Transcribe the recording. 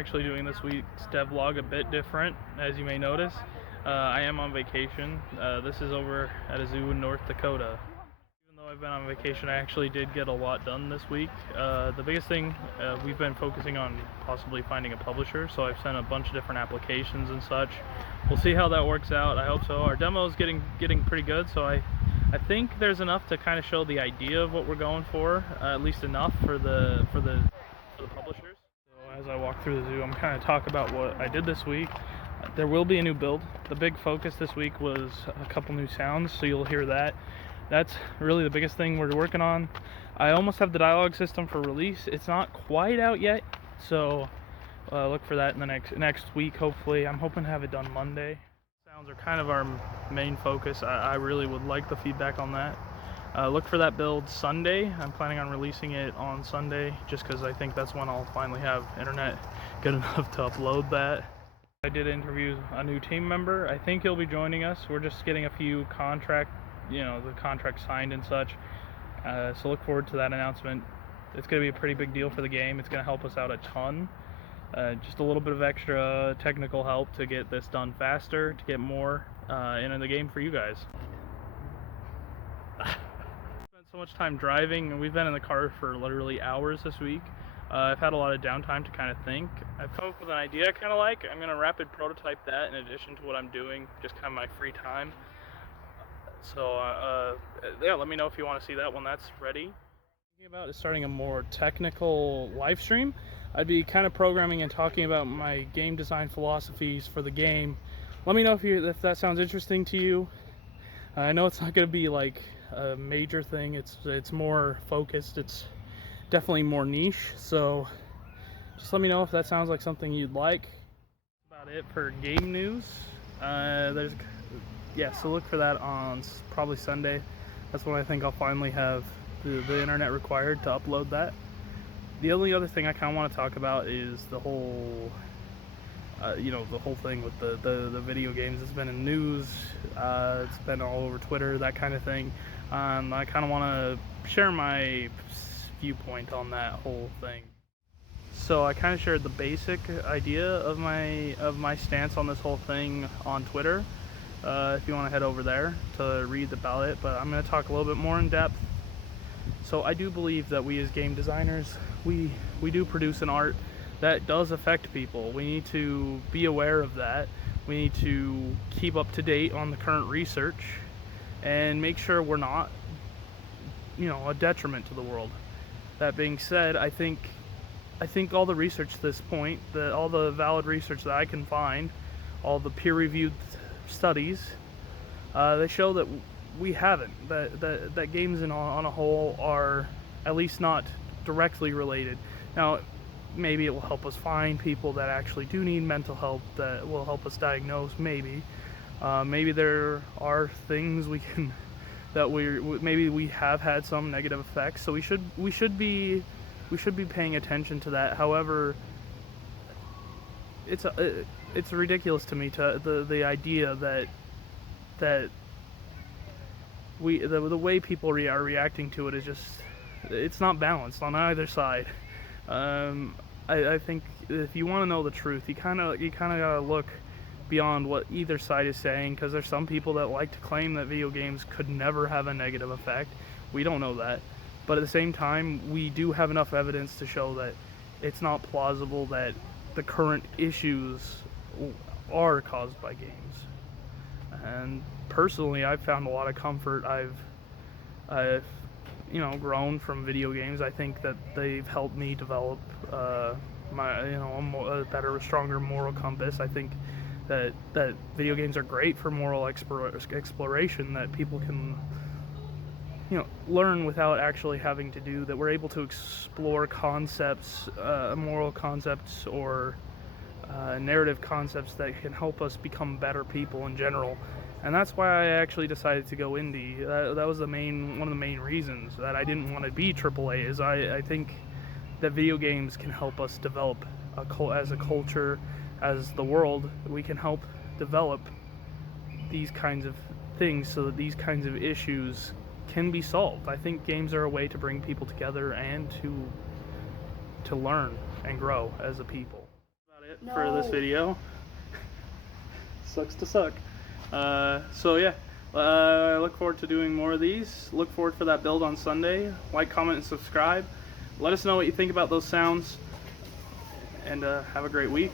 actually doing this week's devlog a bit different, as you may notice. I am on vacation. This is over at a zoo in North Dakota. Even though I've been on vacation, I actually did get a lot done this week. The biggest thing, we've been focusing on possibly finding a publisher, so I've sent a bunch of different applications and such. We'll see how that works out. I hope so. Our demo is getting pretty good, so I think there's enough to kind of show the idea of what we're going for, at least enough for the publishers. So as I walk through the zoo, I'm kind of talk about what I did this week. There will be a new build. The big focus this week was a couple new sounds, so you'll hear that. That's really the biggest thing we're working on. I almost have the dialogue system for release. It's not quite out yet, so look for that in the next week, hopefully. I'm hoping to have it done Monday. Sounds are kind of our main focus. I really would like the feedback on that. Look for that build Sunday. I'm planning on releasing it on Sunday just because I think that's when I'll finally have internet good enough to upload that. I did interview a new team member. I think he'll be joining us. We're just getting a few the contract signed and such. So look forward to that announcement. It's going to be a pretty big deal for the game. It's going to help us out a ton. Just a little bit of extra technical help to get this done faster, to get more in the game for you guys. Spent so much time driving, and we've been in the car for literally hours this week. I've had a lot of downtime to kind of think. I've come up with an idea I kind of like. I'm going to rapid prototype that in addition to what I'm doing, just kind of my free time. So yeah, let me know if you want to see that when that's ready. Thinking about is starting a more technical live stream. I'd be kind of programming and talking about my game design philosophies for the game. Let me know if that sounds interesting to you. I know it's not going to be like a major thing. It's more focused. It's definitely more niche. So just let me know if that sounds like something you'd like. That's about it for game news. So look for that on probably Sunday. That's when I think I'll finally have the internet required to upload that. The only other thing I kind of want to talk about is the whole the whole thing with the video games. It's been in news, it's been all over Twitter, that kind of thing. I kind of want to share my viewpoint on that whole thing. So I kind of shared the basic idea of my stance on this whole thing on Twitter. If you want to head over there to read about it, but I'm going to talk a little bit more in depth. So I do believe that we as game designers, we do produce an art that does affect people. We need to be aware of that. We need to keep up to date on the current research and make sure we're not, a detriment to the world. That being said, I think all the research to this point, all the valid research that I can find, all the peer-reviewed studies, they show that we haven't. That games on a whole are at least not directly related. Now, maybe it will help us find people that actually do need mental help, that will help us diagnose. Maybe there are things maybe we have had some negative effects. So we should be paying attention to that. However, it's ridiculous to me the idea that the way people are reacting to it is just, it's not balanced on either side. I think if you want to know the truth, you kind of gotta look beyond what either side is saying, because there's some people that like to claim that video games could never have a negative effect. We don't know that, but at the same time, we do have enough evidence to show that it's not plausible that the current issues are caused by games. And personally, I've found a lot of comfort. I've grown from video games. I think that they've helped me develop a better, stronger moral compass. I think that video games are great for moral exploration, that people can learn without actually having to do that. We're able to explore concepts, moral concepts, or narrative concepts that can help us become better people in general. And that's why I actually decided to go indie. That was one of the main reasons that I didn't want to be AAA. Is I think that video games can help us develop as a culture, as the world. We can help develop these kinds of things so that these kinds of issues can be solved. I think games are a way to bring people together and to learn and grow as a people. it for this video. Sucks to suck. So yeah, I look forward to doing more of these. Look forward for that build on Sunday. Like, comment, and subscribe. Let us know what you think about those sounds, and have a great week.